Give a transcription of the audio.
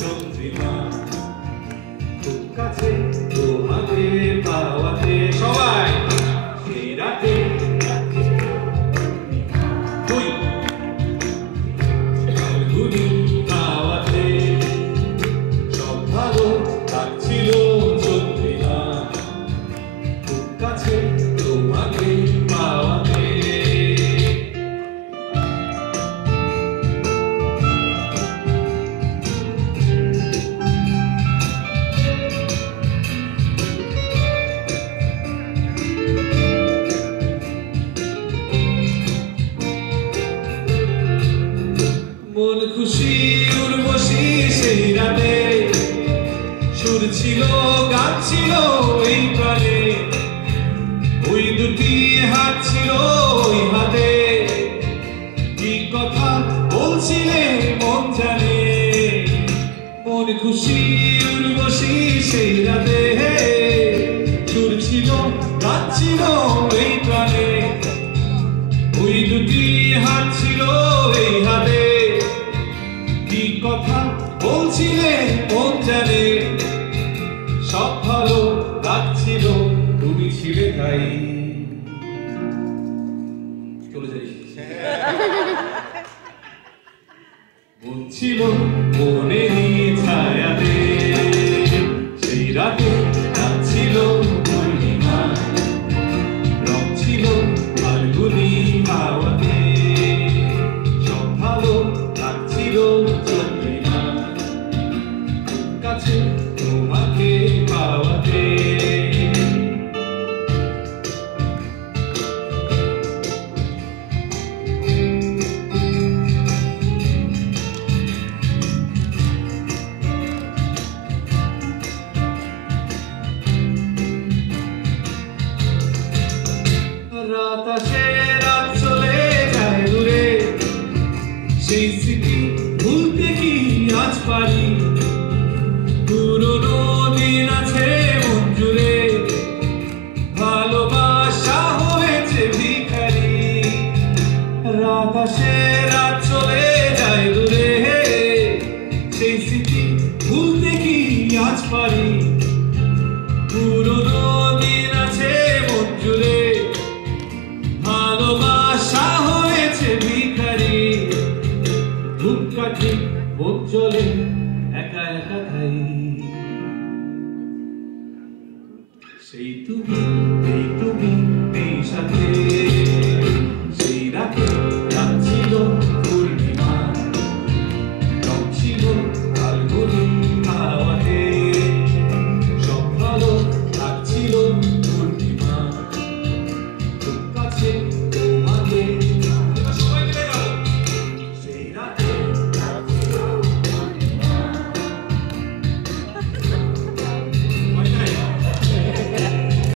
চন্দ্রিমা খুব কাছে তোমাকে পাওয়াতে সবাই সেই রাতে তুই ফাল্গুনি পাওয়াতে সব ভালো লাগছিল চন্দ্রিমা খুব কাছে তোমাকে পাওয়াতে মন খুশি উর্বশী সেই রাতে সুর ছিল গান ছিল এই প্রাণে ওই দুটি হাত ছিল ওই হাতে কি কথা বলছিলে মন জানে মন খুশি উর্বশী সেই রাতে সুর ছিল গান ছিল এই প্রাণে ওই দুটি হাত ছিল এই হাতে কি কথা বলছিলে মন জানে সব ভালো লাগছিল তুমি ছিলে তাই চলে যাই বলছিল মনেরই ছায়াতে সেই রাতে ছিল পূর্ণিমা রং ছিল ফাল্গুনি হাওয়াতে সব ভালো লাগছিল চন্দ্রিমা কাছে তোমাকে পাওয়াতে রাত আসে রাত চলে যায় দূরে সেই স্মৃতি ভুলতে কি আজ পারি পুরনো দিন আছে মন জুড়ে ভালোবাসা হয়েছে ভিখারি রাত আসে রাত চলে যায় দূরে সেই স্মৃতি ভুলতে কি আজ পারি পুরনো দিন আছে মন জুড়ে ভালোবাসা হয়েছে ভিখারি ধূপকাঠি বোধ চলে একা একা খাই সেই তুমি এই সাথে